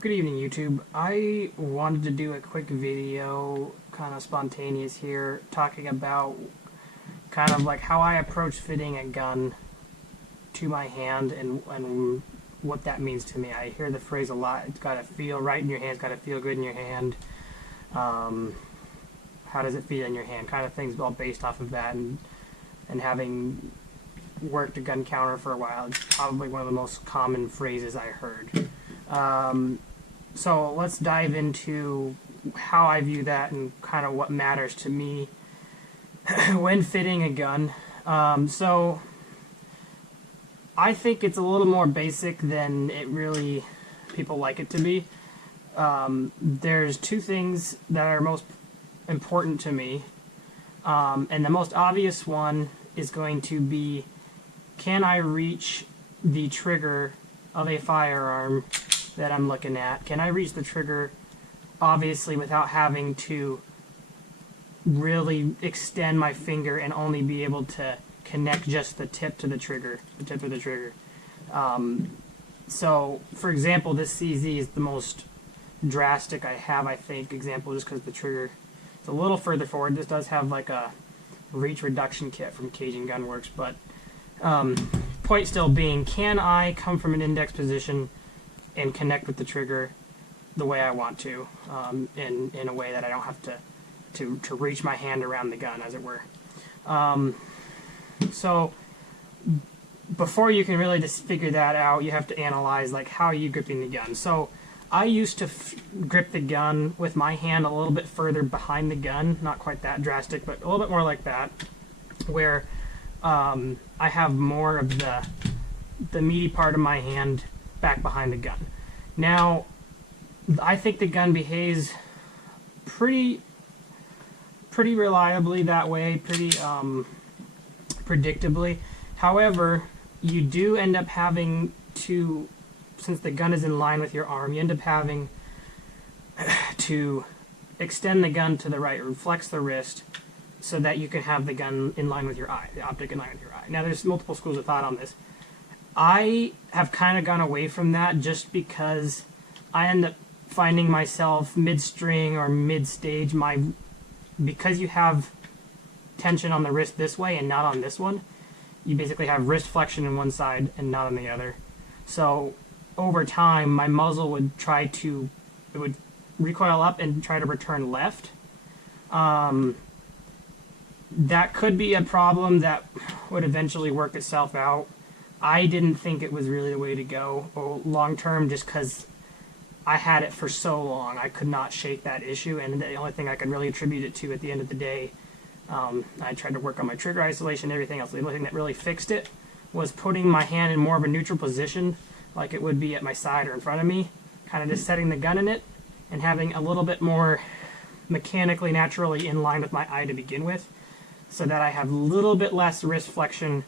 Good evening, YouTube. I wanted to do a quick video, kind of spontaneous here, talking about kind of like how I approach fitting a gun to my hand and what that means to me. I hear the phrase a lot. It's got to feel right in your hand. It's got to feel good in your hand. How does it feel in your hand? Kind of things all based off of that. And having worked a gun counter for a while, it's probably one of the most common phrases I heard. So let's dive into how I view that and kind of what matters to me when fitting a gun. So I think it's a little more basic than it really people like it to be. There's two things that are most important to me, and the most obvious one is going to be, can I reach the trigger of a firearm that I'm looking at? Can I reach the trigger, obviously, without having to really extend my finger and only be able to connect just the tip to the trigger, the tip of the trigger. So, for example, this CZ is the most drastic I have, I think, example, just because the trigger is a little further forward. This does have like a reach reduction kit from Cajun Gunworks, but point still being, can I come from an index position and connect with the trigger the way I want to, in a way that I don't have to reach my hand around the gun, as it were. So before you can really just figure that out, you have to analyze like how are you gripping the gun. So I used to grip the gun with my hand a little bit further behind the gun, not quite that drastic, but a little bit more like that, where I have more of the meaty part of my hand back behind the gun. Now, I think the gun behaves pretty reliably that way, pretty predictably. However, you do end up having to, since the gun is in line with your arm, you end up having to extend the gun to the right, or flex the wrist, so that you can have the gun in line with your eye, the optic in line with your eye. Now, there's multiple schools of thought on this. I have kind of gone away from that just because I end up finding myself mid-string or mid-stage. Because you have tension on the wrist this way and not on this one, you basically have wrist flexion on one side and not on the other. So over time, my muzzle would it would recoil up and try to return left. That could be a problem that would eventually work itself out. I didn't think it was really the way to go long term, just because I had it for so long. I could not shake that issue, and the only thing I could really attribute it to at the end of the day, I tried to work on my trigger isolation and everything else. The only thing that really fixed it was putting my hand in more of a neutral position, like it would be at my side or in front of me, kind of just setting the gun in it and having a little bit more mechanically, naturally in line with my eye to begin with, so that I have a little bit less wrist flexion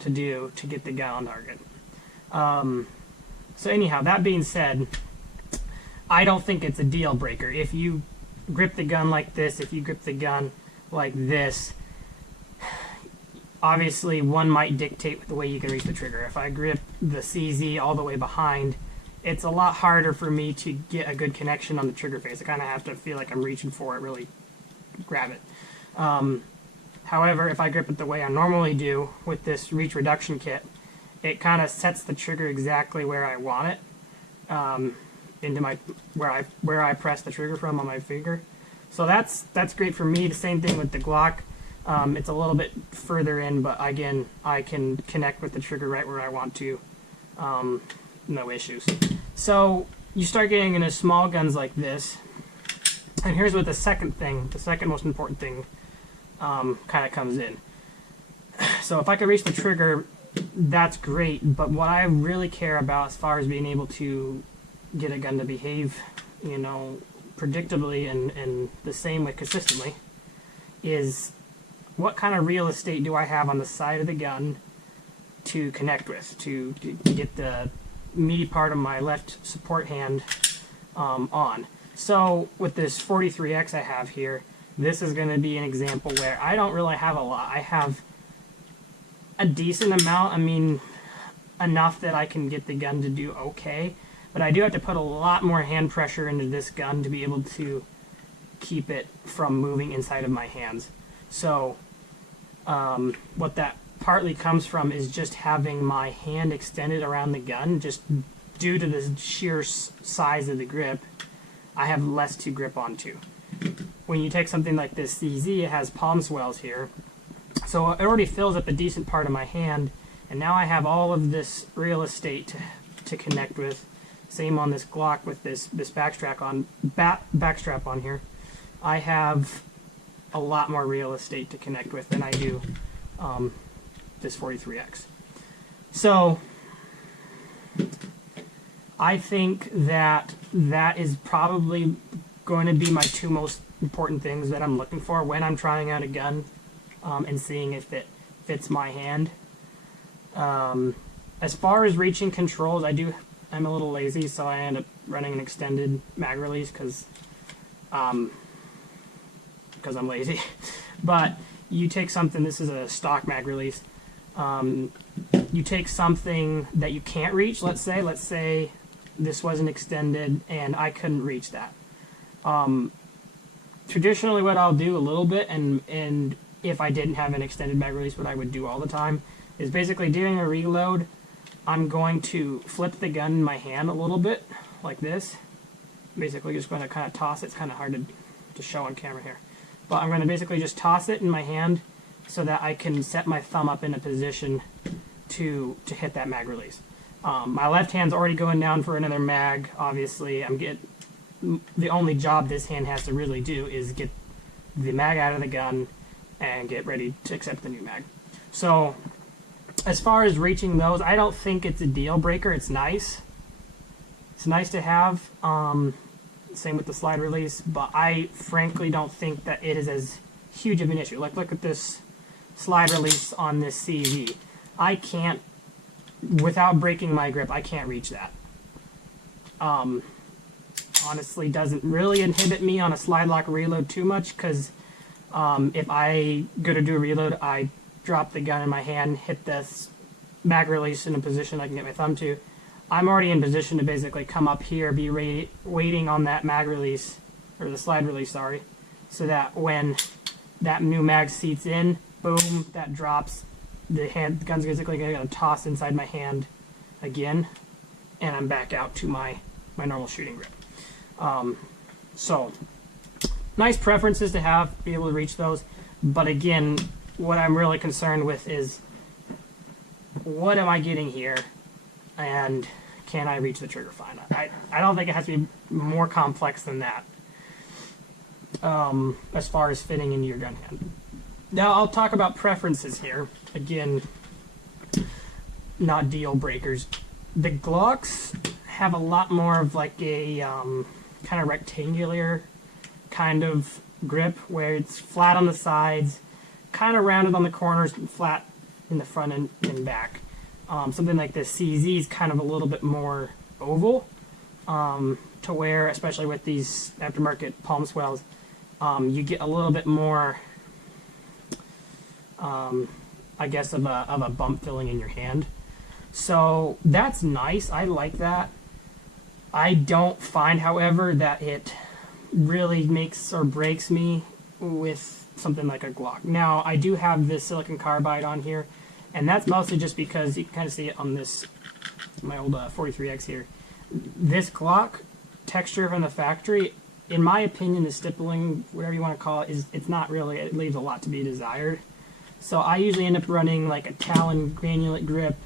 to do to get the gun on target. So anyhow, that being said, I don't think it's a deal breaker. If you grip the gun like this, if you grip the gun like this, obviously one might dictate the way you can reach the trigger. If I grip the CZ all the way behind, it's a lot harder for me to get a good connection on the trigger face. I kind of have to feel like I'm reaching for it, really grab it. However, if I grip it the way I normally do with this reach reduction kit, it kind of sets the trigger exactly where I want it, into my where I press the trigger from on my finger. So that's great for me. The same thing with the Glock. It's a little bit further in, but again, I can connect with the trigger right where I want to. No issues. So you start getting into small guns like this, and here's what the second most important thing kind of comes in. So if I can reach the trigger, that's great, but what I really care about as far as being able to get a gun to behave, predictably and the same way consistently, is what kind of real estate do I have on the side of the gun to connect with, to get the meaty part of my left support hand on. So with this 43X I have here, this is going to be an example where I don't really have a lot. I have a decent amount, enough that I can get the gun to do okay, but I do have to put a lot more hand pressure into this gun to be able to keep it from moving inside of my hands. So what that partly comes from is just having my hand extended around the gun. Just due to the sheer size of the grip, I have less to grip onto. When you take something like this CZ, it has palm swells here, so it already fills up a decent part of my hand, and now I have all of this real estate to connect with. Same on this Glock with this backstrap on here. I have a lot more real estate to connect with than I do this 43X. So I think that is probably going to be my two most important things that I'm looking for when I'm trying out a gun and seeing if it fits my hand. As far as reaching controls, I'm a little lazy, so I end up running an extended mag release because I'm lazy. But you take something, this is a stock mag release, you take something that you can't reach, let's say this wasn't extended and I couldn't reach that. Traditionally what I'll do a little bit, and if I didn't have an extended mag release, what I would do all the time, is basically doing a reload, I'm going to flip the gun in my hand a little bit, like this. Basically just going to kind of toss it. It's kind of hard to show on camera here. But I'm going to basically just toss it in my hand so that I can set my thumb up in a position to hit that mag release. My left hand's already going down for another mag, obviously. The only job this hand has to really do is get the mag out of the gun and get ready to accept the new mag. So as far as reaching those, I don't think it's a deal breaker. It's nice. It's nice to have. Same with the slide release, but I frankly don't think that it is as huge of an issue. Like, look at this slide release on this CZ. I can't, without breaking my grip, I can't reach that. Honestly, doesn't really inhibit me on a slide lock reload too much, because if I go to do a reload, I drop the gun in my hand, hit this mag release in a position I can get my thumb to. I'm already in position to basically come up here, be waiting on that mag release, or the slide release, sorry, so that when that new mag seats in, boom, that drops, the gun's basically going to toss inside my hand again, and I'm back out to my normal shooting grip. So, nice preferences to have, be able to reach those, but again, what I'm really concerned with is, what am I getting here? And can I reach the trigger fine? I don't think it has to be more complex than that as far as fitting into your gun hand. Now I'll talk about preferences here. Again, not deal breakers. The Glocks have a lot more of like a kind of rectangular kind of grip where it's flat on the sides, kind of rounded on the corners, and flat in the front and back. Something like this CZ is kind of a little bit more oval, to where, especially with these aftermarket palm swells, you get a little bit more, I guess, of a bump filling in your hand. So that's nice. I like that. I don't find, however, that it really makes or breaks me with something like a Glock. Now, I do have this silicon carbide on here, and that's mostly just because you can kind of see it on this, my old 43X here. This Glock texture from the factory, in my opinion, the stippling, whatever you want to call it, it's not really, it leaves a lot to be desired. So I usually end up running like a Talon granulate grip,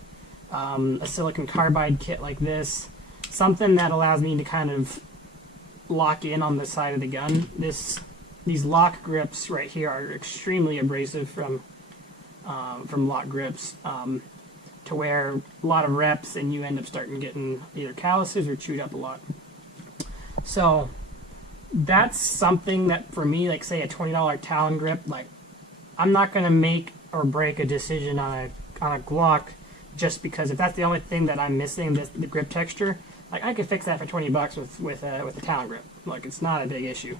a silicon carbide kit like this, something that allows me to kind of lock in on the side of the gun. These lock grips right here are extremely abrasive from lock grips, to where a lot of reps and you end up starting getting either calluses or chewed up a lot. So that's something that for me, like say a $20 Talon grip, like I'm not going to make or break a decision on a Glock just because if that's the only thing that I'm missing, the grip texture, like I could fix that for 20 bucks with a Talon grip. Like, it's not a big issue.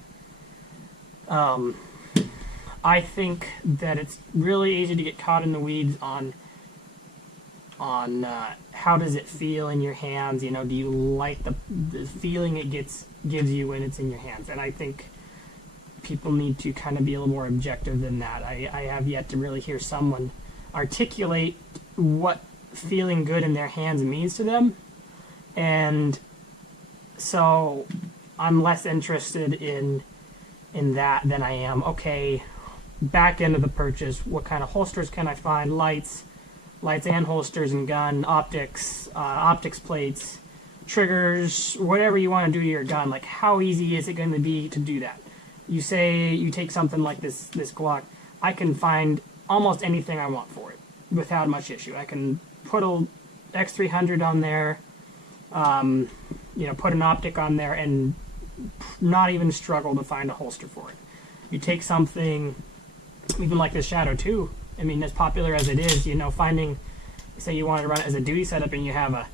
I think that it's really easy to get caught in the weeds on on how does it feel in your hands. You know, do you like the feeling it gives you when it's in your hands? And I think people need to kind of be a little more objective than that. I have yet to really hear someone articulate what feeling good in their hands means to them. And so I'm less interested in that than I am, okay, back end of the purchase, what kind of holsters can I find, lights and holsters and gun, optics plates, triggers, whatever you want to do to your gun. Like, how easy is it going to be to do that? You say you take something like this Glock, I can find almost anything I want for it without much issue. I can put a X300 on there, you know, put an optic on there, and not even struggle to find a holster for it. You take something even like this Shadow 2, I mean, as popular as it is, you know, finding, say you wanted to run it as a duty setup and you have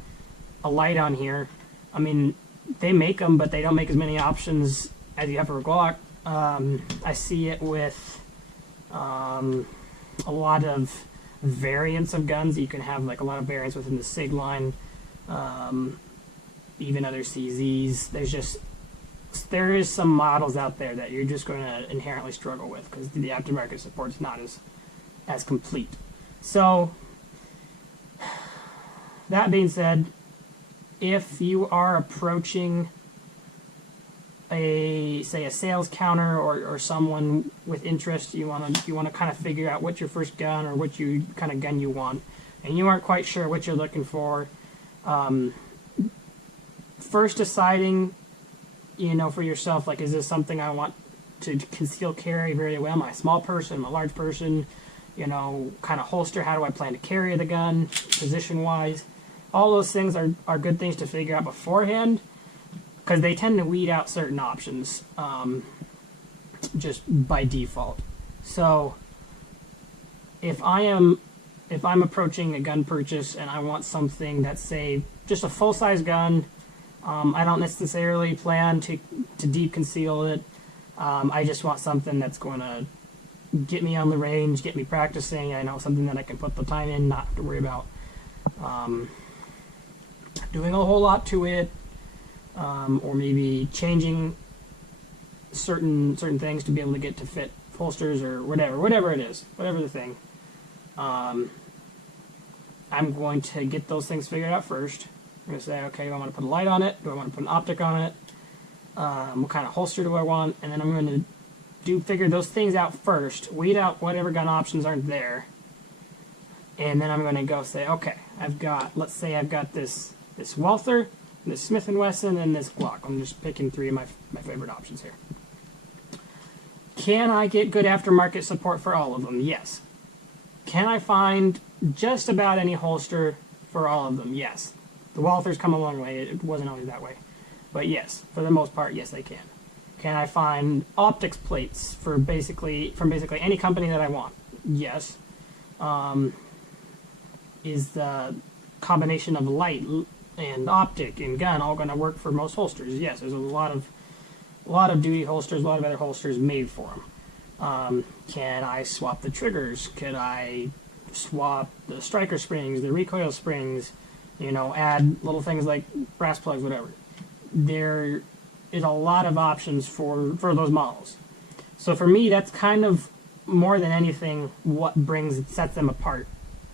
a light on here, I mean, they make them, but they don't make as many options as you have for a Glock. I see it with a lot of variants of guns. You can have like a lot of variants within the SIG line, even other CZs. There is some models out there that you're just going to inherently struggle with because the aftermarket support is not as complete. So that being said, if you are approaching a sales counter or someone with interest, you want to kind of figure out what's your first gun or what you kind of gun you want, and you aren't quite sure what you're looking for, first deciding, you know, for yourself, like, is this something I want to conceal carry very well? Am I a small person? Am I a large person? You know, kind of holster, how do I plan to carry the gun, position wise? All those things are good things to figure out beforehand, because they tend to weed out certain options just by default. So if I'm approaching a gun purchase and I want something that's, say, just a full-size gun, I don't necessarily plan to deep conceal it. I just want something that's going to get me on the range, get me practicing. I know something that I can put the time in, not have to worry about doing a whole lot to it. Or maybe changing certain things to be able to get to fit holsters or whatever it is, whatever the thing. I'm going to get those things figured out first. I'm going to say, okay, do I want to put a light on it? Do I want to put an optic on it? What kind of holster do I want? And then I'm going to figure those things out first, weed out whatever gun options aren't there, and then I'm going to go say, okay, let's say I've got this Walther, this Smith & Wesson, and this Glock. I'm just picking three of my favorite options here. Can I get good aftermarket support for all of them? Yes. Can I find just about any holster for all of them? Yes. The Walthers come a long way. It wasn't always that way. But yes, for the most part, yes, they can. Can I find optics plates from basically any company that I want? Yes. Is the combination of light and optic and gun all going to work for most holsters? Yes, there's a lot of duty holsters, a lot of other holsters made for them. Can I swap the triggers? Could I swap the striker springs, the recoil springs, you know, add little things like brass plugs, whatever? There is a lot of options for those models. So for me, that's kind of more than anything what sets them apart,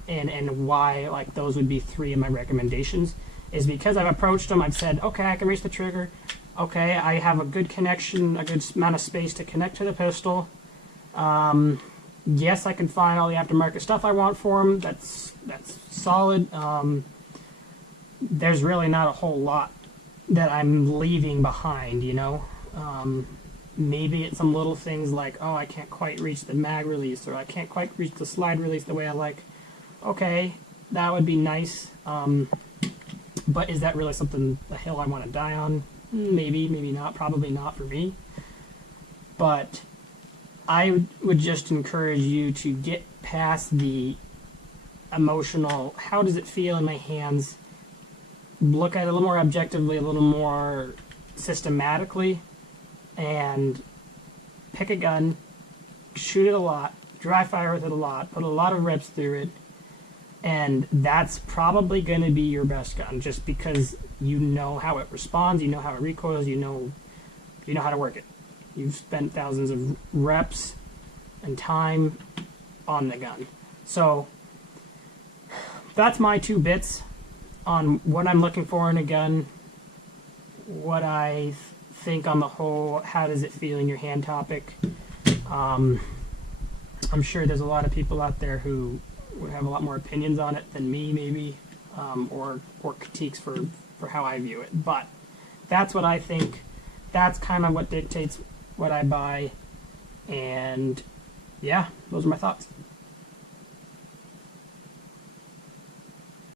and why, like, those would be three of my recommendations. Is because I've approached them, I've said, okay, I can reach the trigger, okay, I have a good connection, a good amount of space to connect to the pistol, yes, I can find all the aftermarket stuff I want for them, that's solid. There's really not a whole lot that I'm leaving behind, you know. Maybe it's some little things like, oh, I can't quite reach the mag release, or I can't quite reach the slide release the way I like. Okay, that would be nice. But is that really something, a hill I want to die on? Maybe, maybe not. Probably not for me. But I would just encourage you to get past the emotional, how does it feel in my hands? Look at it a little more objectively, a little more systematically, and pick a gun, shoot it a lot, dry fire with it a lot, put a lot of reps through it, And that's probably going to be your best gun, just because you know how it responds, you know how it recoils, you know how to work it. You've spent thousands of reps and time on the gun. So that's my 2 bits on what I'm looking for in a gun, what I think on the whole, how does it feel in your hand topic. I'm sure there's a lot of people out there who would have a lot more opinions on it than me, maybe, or critiques for how I view it. But that's what I think. That's kind of what dictates what I buy. And yeah, those are my thoughts.